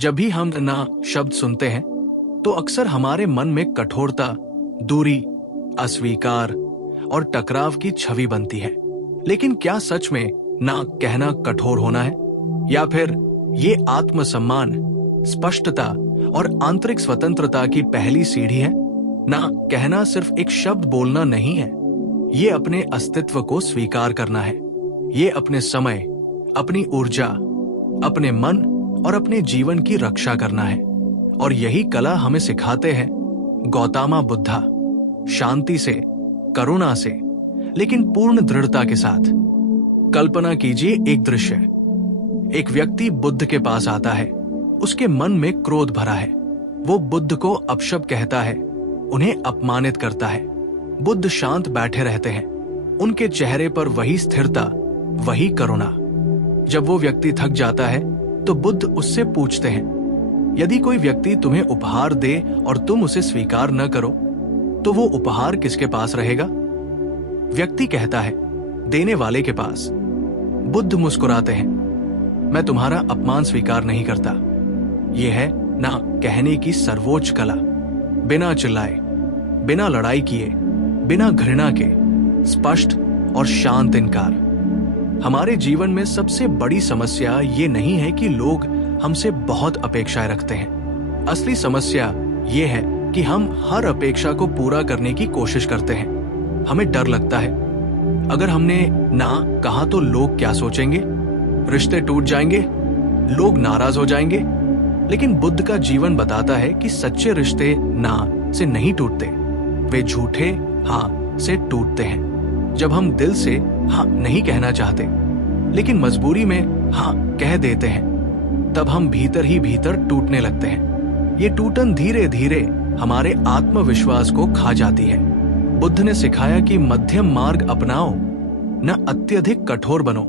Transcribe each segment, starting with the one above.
जब भी हम ना शब्द सुनते हैं तो अक्सर हमारे मन में कठोरता, दूरी, अस्वीकार और टकराव की छवि बनती है। लेकिन क्या सच में ना कहना कठोर होना है, या फिर ये आत्मसम्मान, स्पष्टता और आंतरिक स्वतंत्रता की पहली सीढ़ी है? ना कहना सिर्फ एक शब्द बोलना नहीं है, ये अपने अस्तित्व को स्वीकार करना है। ये अपने समय, अपनी ऊर्जा, अपने मन और अपने जीवन की रक्षा करना है। और यही कला हमें सिखाते हैं गौतम बुद्धा, शांति से, करुणा से, लेकिन पूर्ण दृढ़ता के साथ। कल्पना कीजिए एक दृश्य। एक व्यक्ति बुद्ध के पास आता है। उसके मन में क्रोध भरा है। वो बुद्ध को अपशब्द कहता है, उन्हें अपमानित करता है। बुद्ध शांत बैठे रहते हैं। उनके चेहरे पर वही स्थिरता, वही करुणा। जब वो व्यक्ति थक जाता है तो बुद्ध उससे पूछते हैं, यदि कोई व्यक्ति तुम्हें उपहार दे और तुम उसे स्वीकार न करो तो वो उपहार किसके पास रहेगा? व्यक्ति कहता है, देने वाले के पास। बुद्ध मुस्कुराते हैं, मैं तुम्हारा अपमान स्वीकार नहीं करता। यह है ना कहने की सर्वोच्च कला। बिना चिल्लाए, बिना लड़ाई किए, बिना घृणा के, स्पष्ट और शांत इनकार। हमारे जीवन में सबसे बड़ी समस्या ये नहीं है कि लोग हमसे बहुत अपेक्षाएं रखते हैं। असली समस्या ये है कि हम हर अपेक्षा को पूरा करने की कोशिश करते हैं। हमें डर लगता है, अगर हमने ना कहा तो लोग क्या सोचेंगे? रिश्ते टूट जाएंगे, लोग नाराज हो जाएंगे। लेकिन बुद्ध का जीवन बताता है कि सच्चे रिश्ते ना से नहीं टूटते, वे झूठे हाँ से टूटते हैं। जब हम दिल से हाँ नहीं कहना चाहते लेकिन मजबूरी में हाँ कह देते हैं, तब हम भीतर ही भीतर टूटने लगते हैं। ये टूटन धीरे धीरे हमारे आत्मविश्वास को खा जाती है। बुद्ध ने सिखाया कि मध्यम मार्ग अपनाओ, न अत्यधिक कठोर बनो,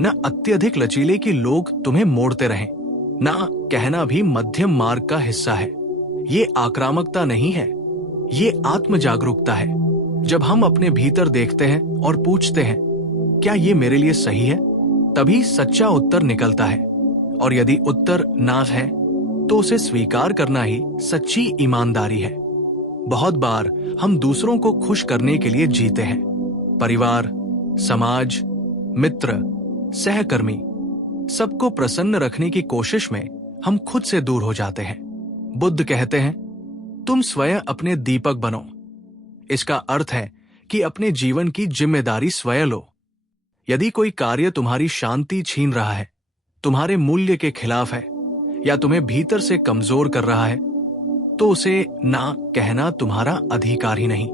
न अत्यधिक लचीले कि लोग तुम्हें मोड़ते रहें। ना कहना भी मध्यम मार्ग का हिस्सा है। ये आक्रामकता नहीं है, ये आत्म जागरूकता है। जब हम अपने भीतर देखते हैं और पूछते हैं, क्या ये मेरे लिए सही है, तभी सच्चा उत्तर निकलता है। और यदि उत्तर ना है तो उसे स्वीकार करना ही सच्ची ईमानदारी है। बहुत बार हम दूसरों को खुश करने के लिए जीते हैं। परिवार, समाज, मित्र, सहकर्मी, सबको प्रसन्न रखने की कोशिश में हम खुद से दूर हो जाते हैं। बुद्ध कहते हैं, तुम स्वयं अपने दीपक बनो। इसका अर्थ है कि अपने जीवन की जिम्मेदारी स्वयं लो। यदि कोई कार्य तुम्हारी शांति छीन रहा है, तुम्हारे मूल्य के खिलाफ है या तुम्हें भीतर से कमजोर कर रहा है, तो उसे ना कहना तुम्हारा अधिकार ही नहीं,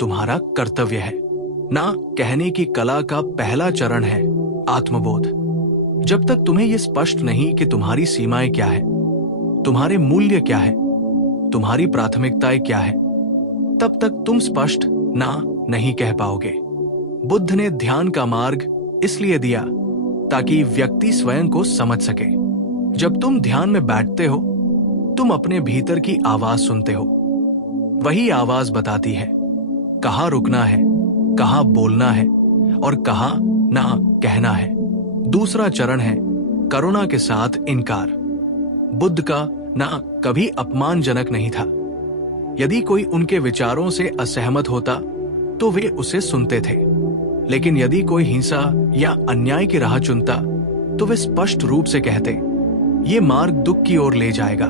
तुम्हारा कर्तव्य है। ना कहने की कला का पहला चरण है आत्मबोध। जब तक तुम्हें यह स्पष्ट नहीं कि तुम्हारी सीमाएं क्या है, तुम्हारे मूल्य क्या है, तुम्हारी प्राथमिकताएं क्या है, तब तक तुम स्पष्ट ना नहीं कह पाओगे। बुद्ध ने ध्यान का मार्ग इसलिए दिया ताकि व्यक्ति स्वयं को समझ सके। जब तुम ध्यान में बैठते हो, तुम अपने भीतर की आवाज सुनते हो। वही आवाज बताती है कहाँ रुकना है, कहाँ बोलना है और कहाँ ना कहना है। दूसरा चरण है करुणा के साथ इनकार। बुद्ध का ना कभी अपमानजनक नहीं था। यदि कोई उनके विचारों से असहमत होता तो वे उसे सुनते थे, लेकिन यदि कोई हिंसा या अन्याय की राह चुनता तो वे स्पष्ट रूप से कहते, ये मार्ग दुख की ओर ले जाएगा।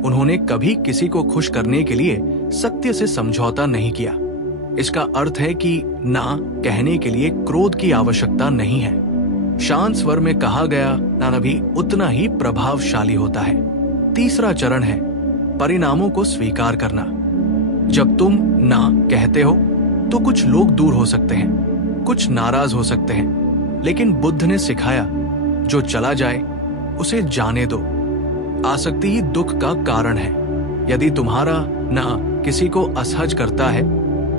उन्होंने कभी किसी को खुश करने के लिए सत्य से समझौता नहीं किया। इसका अर्थ है कि ना कहने के लिए क्रोध की आवश्यकता नहीं है। शांत स्वर में कहा गया ना भी उतना ही प्रभावशाली होता है। तीसरा चरण है परिणामों को स्वीकार करना। जब तुम ना कहते हो तो कुछ लोग दूर हो सकते हैं, कुछ नाराज हो सकते हैं, लेकिन बुद्ध ने सिखाया जो चला जाए उसे जाने दो। आसक्ति ही दुख का कारण है। यदि तुम्हारा ना किसी को असहज करता है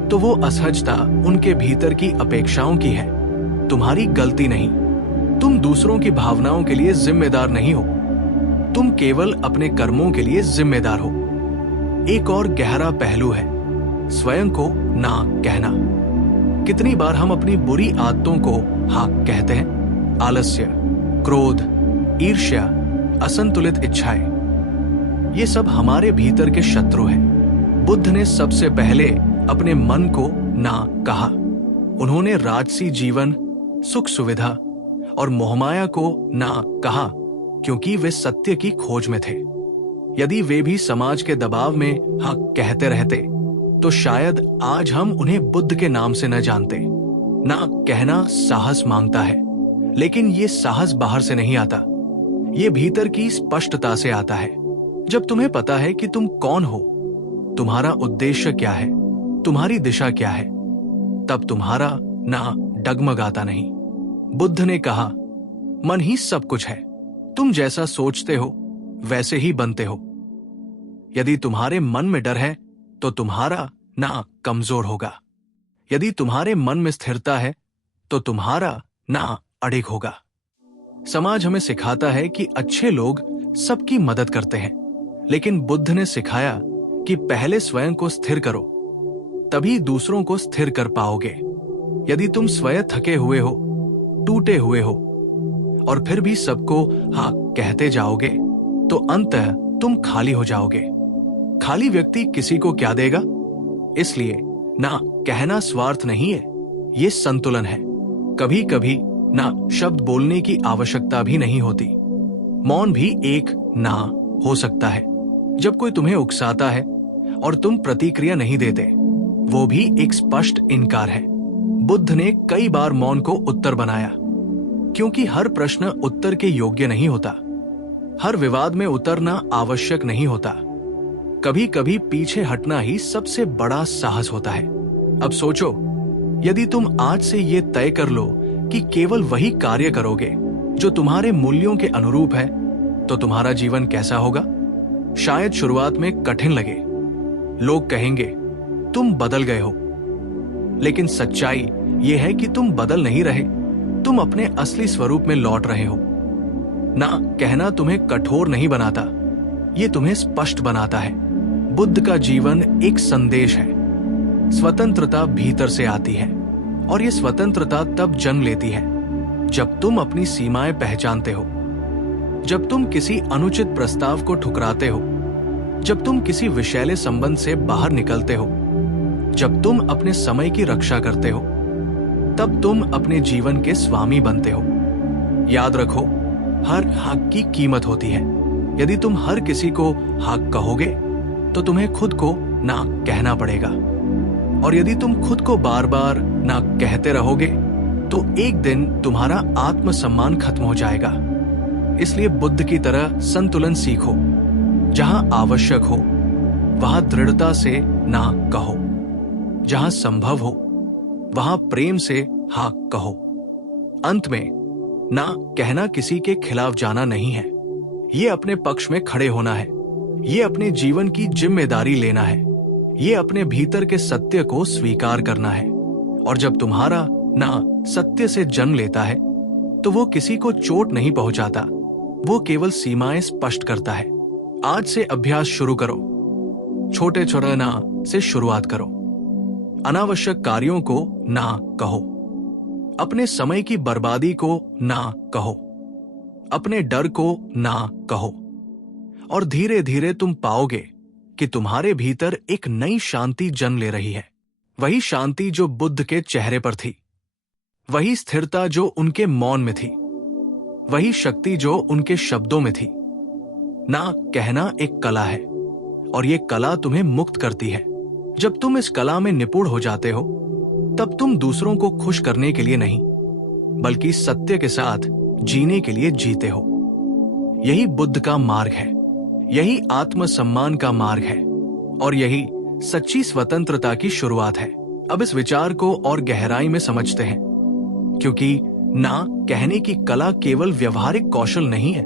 तो वो असहजता उनके भीतर की अपेक्षाओं की है, तुम्हारी गलती नहीं। तुम दूसरों की भावनाओं के लिए जिम्मेदार नहीं हो, तुम केवल अपने कर्मों के लिए जिम्मेदार हो। एक और गहरा पहलू है स्वयं को ना कहना। कितनी बार हम अपनी बुरी आदतों को हाँ कहते हैं? आलस्य, क्रोध, ईर्ष्या असंतुलित इच्छाएं, ये सब हमारे भीतर के शत्रु हैं। बुद्ध ने सबसे पहले अपने मन को ना कहा। उन्होंने राजसी जीवन, सुख सुविधा और मोहमाया को ना कहा, क्योंकि वे सत्य की खोज में थे। यदि वे भी समाज के दबाव में हाँ कहते रहते, तो शायद आज हम उन्हें बुद्ध के नाम से न जानते। ना कहना साहस मांगता है, लेकिन ये साहस बाहर से नहीं आता, ये भीतर की स्पष्टता से आता है। जब तुम्हें पता है कि तुम कौन हो, तुम्हारा उद्देश्य क्या है, तुम्हारी दिशा क्या है, तब तुम्हारा ना डगमगाता नहीं। बुद्ध ने कहा, मन ही सब कुछ है। तुम जैसा सोचते हो वैसे ही बनते हो। यदि तुम्हारे मन में डर है तो तुम्हारा ना कमजोर होगा। यदि तुम्हारे मन में स्थिरता है तो तुम्हारा ना अड़िग होगा। समाज हमें सिखाता है कि अच्छे लोग सबकी मदद करते हैं, लेकिन बुद्ध ने सिखाया कि पहले स्वयं को स्थिर करो, तभी दूसरों को स्थिर कर पाओगे। यदि तुम स्वयं थके हुए हो, टूटे हुए हो और फिर भी सबको हाँ कहते जाओगे, तो अंततः तुम खाली हो जाओगे। खाली व्यक्ति किसी को क्या देगा? इसलिए ना कहना स्वार्थ नहीं है, ये संतुलन है। कभी कभी ना शब्द बोलने की आवश्यकता भी नहीं होती। मौन भी एक ना हो सकता है। जब कोई तुम्हें उकसाता है और तुम प्रतिक्रिया नहीं देते, वो भी एक स्पष्ट इनकार है। बुद्ध ने कई बार मौन को उत्तर बनाया, क्योंकि हर प्रश्न उत्तर के योग्य नहीं होता। हर विवाद में उतरना आवश्यक नहीं होता। कभी कभी पीछे हटना ही सबसे बड़ा साहस होता है। अब सोचो, यदि तुम आज से ये तय कर लो कि केवल वही कार्य करोगे जो तुम्हारे मूल्यों के अनुरूप है, तो तुम्हारा जीवन कैसा होगा? शायद शुरुआत में कठिन लगे। लोग कहेंगे तुम बदल गए हो, लेकिन सच्चाई यह है कि तुम बदल नहीं रहे, तुम अपने असली स्वरूप में लौट रहे हो। ना कहना तुम्हें कठोर नहीं बनाता, ये तुम्हें स्पष्ट बनाता है। बुद्ध का जीवन एक संदेश है। स्वतंत्रता भीतर से आती है, और ये स्वतंत्रता तब जन्म लेती है जब तुम अपनी सीमाएं पहचानते हो, जब तुम किसी अनुचित प्रस्ताव को ठुकराते हो, जब तुम किसी विषैले संबंध से बाहर निकलते हो, जब तुम अपने समय की रक्षा करते हो, तब तुम अपने जीवन के स्वामी बनते हो। याद रखो, हर हक की कीमत होती है। यदि तुम हर किसी को हक कहोगे, तो तुम्हें खुद को ना कहना पड़ेगा, और यदि तुम खुद को बार बार ना कहते रहोगे, तो एक दिन तुम्हारा आत्मसम्मान खत्म हो जाएगा। इसलिए बुद्ध की तरह संतुलन सीखो। जहां आवश्यक हो वहां दृढ़ता से ना कहो, जहां संभव हो वहां प्रेम से हाँ कहो। अंत में, ना कहना किसी के खिलाफ जाना नहीं है, ये अपने पक्ष में खड़े होना है, ये अपने जीवन की जिम्मेदारी लेना है, ये अपने भीतर के सत्य को स्वीकार करना है। और जब तुम्हारा ना सत्य से जन्म लेता है, तो वो किसी को चोट नहीं पहुंचाता, वो केवल सीमाएं स्पष्ट करता है। आज से अभ्यास शुरू करो। छोटे छोटे ना से शुरुआत करो। अनावश्यक कार्यों को ना कहो। अपने समय की बर्बादी को ना कहो। अपने डर को ना कहो। और धीरे धीरे तुम पाओगे कि तुम्हारे भीतर एक नई शांति जन्म ले रही है। वही शांति जो बुद्ध के चेहरे पर थी, वही स्थिरता जो उनके मौन में थी, वही शक्ति जो उनके शब्दों में थी। ना कहना एक कला है, और ये कला तुम्हें मुक्त करती है। जब तुम इस कला में निपुण हो जाते हो, तब तुम दूसरों को खुश करने के लिए नहीं, बल्कि सत्य के साथ जीने के लिए जीते हो। यही बुद्ध का मार्ग है, यही आत्मसम्मान का मार्ग है, और यही सच्ची स्वतंत्रता की शुरुआत है। अब इस विचार को और गहराई में समझते हैं, क्योंकि ना कहने की कला केवल व्यवहारिक कौशल नहीं है,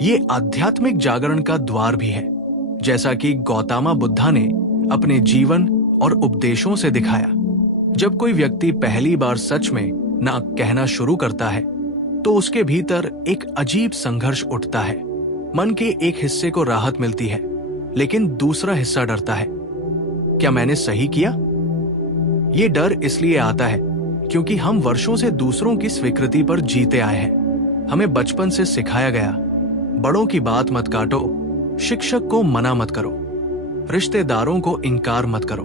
ये आध्यात्मिक जागरण का द्वार भी है। जैसा कि गौतम बुद्धा ने अपने जीवन और उपदेशों से दिखाया, जब कोई व्यक्ति पहली बार सच में ना कहना शुरू करता है, तो उसके भीतर एक अजीब संघर्ष उठता है। मन के एक हिस्से को राहत मिलती है, लेकिन दूसरा हिस्सा डरता है, क्या मैंने सही किया? ये डर इसलिए आता है क्योंकि हम वर्षों से दूसरों की स्वीकृति पर जीते आए हैं। हमें बचपन से सिखाया गया, बड़ों की बात मत काटो, शिक्षक को मना मत करो, रिश्तेदारों को इनकार मत करो।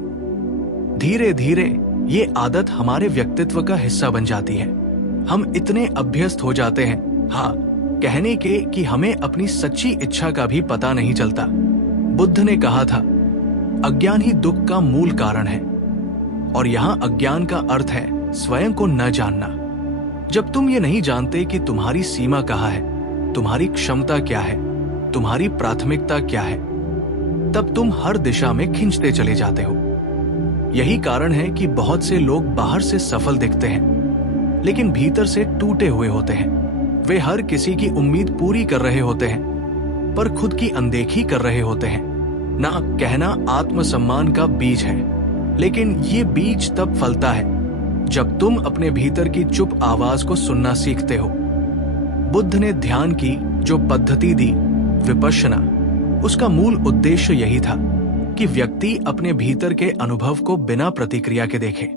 धीरे धीरे ये आदत हमारे व्यक्तित्व का हिस्सा बन जाती है। हम इतने अभ्यस्त हो जाते हैं कहने के कि हमें अपनी सच्ची इच्छा का भी पता नहीं चलता। बुद्ध ने कहा था, अज्ञान ही दुख का मूल कारण है। और यहाँ अज्ञान का अर्थ है स्वयं को न जानना। जब तुम ये नहीं जानते कि तुम्हारी सीमा कहाँ है, तुम्हारी क्षमता क्या है, तुम्हारी प्राथमिकता क्या है, तब तुम हर दिशा में खींचते चले जाते हो। यही कारण है कि बहुत से लोग बाहर से सफल दिखते हैं, लेकिन भीतर से टूटे हुए होते हैं। वे हर किसी की उम्मीद पूरी कर रहे होते हैं, पर खुद की अनदेखी कर रहे होते हैं। ना कहना आत्मसम्मान का बीज है, लेकिन ये बीज तब फलता है जब तुम अपने भीतर की चुप आवाज को सुनना सीखते हो। बुद्ध ने ध्यान की जो पद्धति दी, विपश्यना, उसका मूल उद्देश्य यही था कि व्यक्ति अपने भीतर के अनुभव को बिना प्रतिक्रिया के देखे।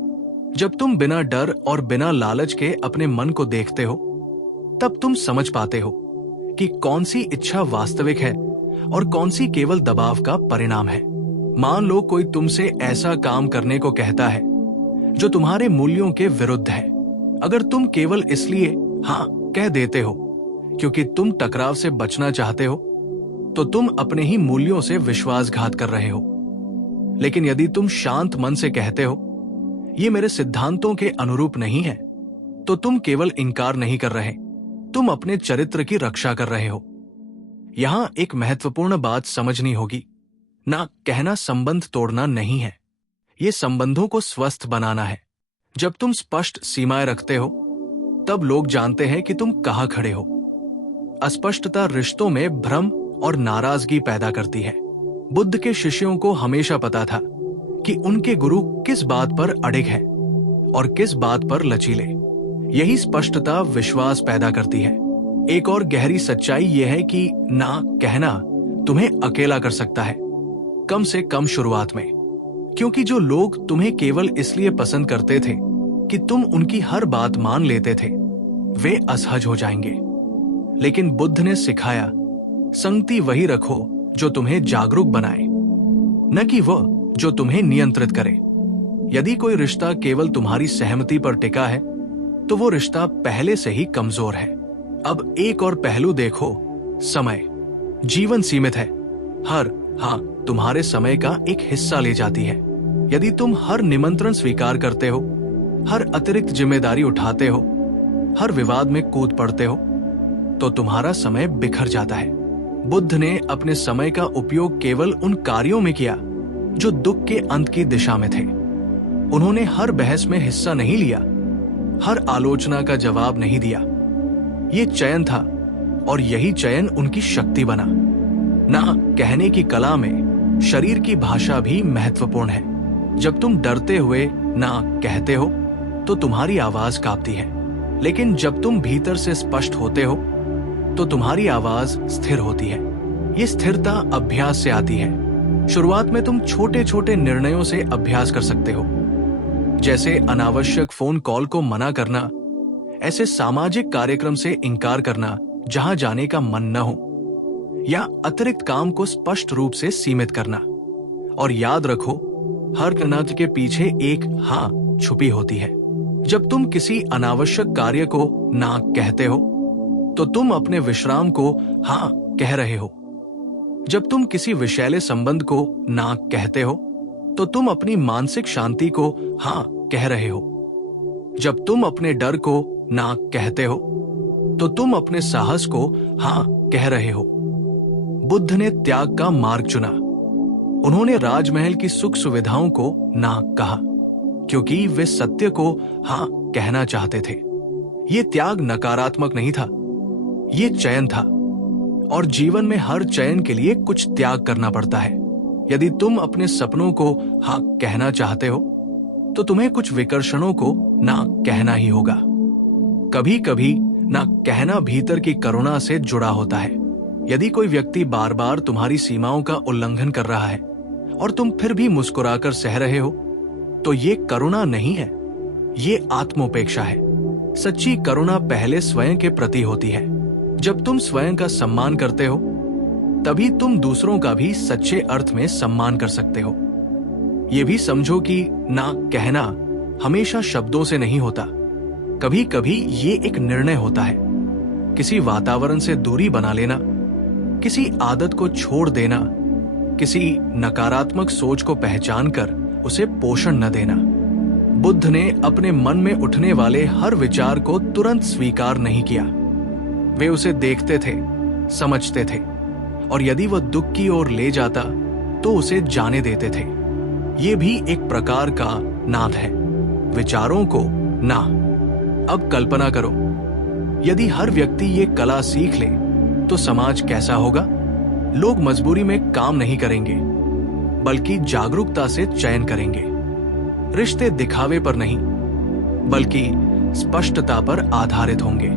जब तुम बिना डर और बिना लालच के अपने मन को देखते हो, तब तुम समझ पाते हो कि कौन सी इच्छा वास्तविक है और कौन सी केवल दबाव का परिणाम है। मान लो कोई तुमसे ऐसा काम करने को कहता है जो तुम्हारे मूल्यों के विरुद्ध है। अगर तुम केवल इसलिए हाँ कह देते हो क्योंकि तुम टकराव से बचना चाहते हो, तो तुम अपने ही मूल्यों से विश्वासघात कर रहे हो। लेकिन यदि तुम शांत मन से कहते हो, ये मेरे सिद्धांतों के अनुरूप नहीं है, तो तुम केवल इनकार नहीं कर रहे, तुम अपने चरित्र की रक्षा कर रहे हो। यहां एक महत्वपूर्ण बात समझनी होगी, ना कहना संबंध तोड़ना नहीं है, ये संबंधों को स्वस्थ बनाना है। जब तुम स्पष्ट सीमाएं रखते हो, तब लोग जानते हैं कि तुम कहां खड़े हो। अस्पष्टता रिश्तों में भ्रम और नाराजगी पैदा करती है। बुद्ध के शिष्यों को हमेशा पता था कि उनके गुरु किस बात पर अड़िग है और किस बात पर लचीले। यही स्पष्टता विश्वास पैदा करती है। एक और गहरी सच्चाई यह है कि ना कहना तुम्हें अकेला कर सकता है, कम से कम शुरुआत में, क्योंकि जो लोग तुम्हें केवल इसलिए पसंद करते थे कि तुम उनकी हर बात मान लेते थे, वे असहज हो जाएंगे। लेकिन बुद्ध ने सिखाया, संगति वही रखो जो तुम्हें जागरूक बनाए, न कि वह जो तुम्हें नियंत्रित करे। यदि कोई रिश्ता केवल तुम्हारी सहमति पर टिका है, तो वो रिश्ता पहले से ही कमजोर है। अब एक और पहलू देखो, समय। जीवन सीमित है, हर हाँ तुम्हारे समय का एक हिस्सा ले जाती है। यदि तुम हर निमंत्रण स्वीकार करते हो, हर अतिरिक्त जिम्मेदारी उठाते हो, हर विवाद में कूद पड़ते हो, तो तुम्हारा समय बिखर जाता है। बुद्ध ने अपने समय का उपयोग केवल उन कार्यों में किया जो दुख के अंत की दिशा में थे। उन्होंने हर बहस में हिस्सा नहीं लिया, हर आलोचना का जवाब नहीं दिया। ये चयन था, और यही चयन उनकी शक्ति बना। ना कहने की कला में शरीर की भाषा भी महत्वपूर्ण है। जब तुम डरते हुए ना कहते हो, तो तुम्हारी आवाज कांपती है, लेकिन जब तुम भीतर से स्पष्ट होते हो, तो तुम्हारी आवाज स्थिर होती है। ये स्थिरता अभ्यास से आती है। शुरुआत में तुम छोटे छोटे निर्णयों से अभ्यास कर सकते हो, जैसे अनावश्यक फोन कॉल को मना करना, ऐसे सामाजिक कार्यक्रम से इनकार करना जहां जाने का मन न हो, या अतिरिक्त काम को स्पष्ट रूप से सीमित करना। और याद रखो, हर कनात के पीछे एक हाँ छुपी होती है। जब तुम किसी अनावश्यक कार्य को ना कहते हो, तो तुम अपने विश्राम को हाँ कह रहे हो। जब तुम किसी विषैले संबंध को ना कहते हो, तो तुम अपनी मानसिक शांति को हाँ कह रहे हो। जब तुम अपने डर को ना कहते हो, तो तुम अपने साहस को हाँ कह रहे हो। बुद्ध ने त्याग का मार्ग चुना। उन्होंने राजमहल की सुख सुविधाओं को ना कहा, क्योंकि वे सत्य को हाँ कहना चाहते थे। ये त्याग नकारात्मक नहीं था, ये चयन था। और जीवन में हर चयन के लिए कुछ त्याग करना पड़ता है। यदि तुम अपने सपनों को हाँ कहना चाहते हो, तो तुम्हें कुछ विकर्षणों को ना कहना ही होगा। कभी कभी ना कहना भीतर की करुणा से जुड़ा होता है। यदि कोई व्यक्ति बार बार तुम्हारी सीमाओं का उल्लंघन कर रहा है और तुम फिर भी मुस्कुराकर सह रहे हो, तो ये करुणा नहीं है, ये आत्मोपेक्षा है। सच्ची करुणा पहले स्वयं के प्रति होती है। जब तुम स्वयं का सम्मान करते हो, तभी तुम दूसरों का भी सच्चे अर्थ में सम्मान कर सकते हो। ये भी समझो कि ना कहना हमेशा शब्दों से नहीं होता। कभी कभी ये एक निर्णय होता है। किसी वातावरण से दूरी बना लेना, किसी आदत को छोड़ देना, किसी नकारात्मक सोच को पहचान कर उसे पोषण न देना। बुद्ध ने अपने मन में उठने वाले हर विचार को तुरंत स्वीकार नहीं किया। वे उसे देखते थे, समझते थे, और यदि वह दुख की ओर ले जाता तो उसे जाने देते थे। ये भी एक प्रकार का नाद है, विचारों को ना। अब कल्पना करो, यदि हर व्यक्ति ये कला सीख ले तो समाज कैसा होगा? लोग मजबूरी में काम नहीं करेंगे, बल्कि जागरूकता से चयन करेंगे। रिश्ते दिखावे पर नहीं, बल्कि स्पष्टता पर आधारित होंगे।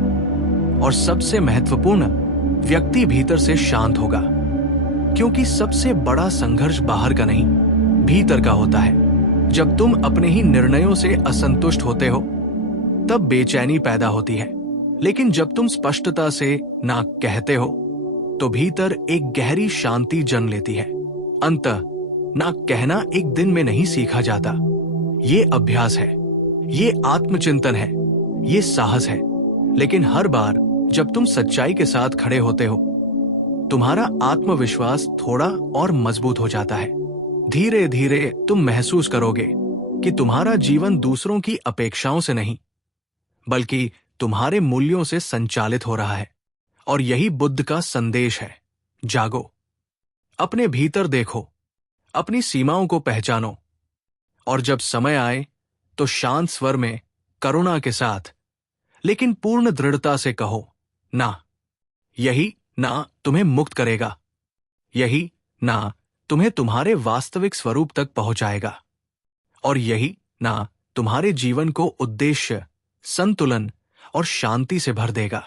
और सबसे महत्वपूर्ण, व्यक्ति भीतर से शांत होगा, क्योंकि सबसे बड़ा संघर्ष बाहर का नहीं, भीतर का होता है। जब तुम अपने ही निर्णयों से असंतुष्ट होते हो, तब बेचैनी पैदा होती है। लेकिन जब तुम स्पष्टता से ना कहते हो, तो भीतर एक गहरी शांति जन्म लेती है। अंततः ना कहना एक दिन में नहीं सीखा जाता। ये अभ्यास है, ये आत्मचिंतन है, ये साहस है। लेकिन हर बार जब तुम सच्चाई के साथ खड़े होते हो, तुम्हारा आत्मविश्वास थोड़ा और मजबूत हो जाता है। धीरे धीरे तुम महसूस करोगे कि तुम्हारा जीवन दूसरों की अपेक्षाओं से नहीं, बल्कि तुम्हारे मूल्यों से संचालित हो रहा है। और यही बुद्ध का संदेश है। जागो, अपने भीतर देखो, अपनी सीमाओं को पहचानो, और जब समय आए तो शांत स्वर में, करुणा के साथ, लेकिन पूर्ण दृढ़ता से कहो ना। यही ना तुम्हें मुक्त करेगा, यही ना तुम्हें तुम्हारे वास्तविक स्वरूप तक पहुंचाएगा, और यही ना तुम्हारे जीवन को उद्देश्य, संतुलन और शांति से भर देगा।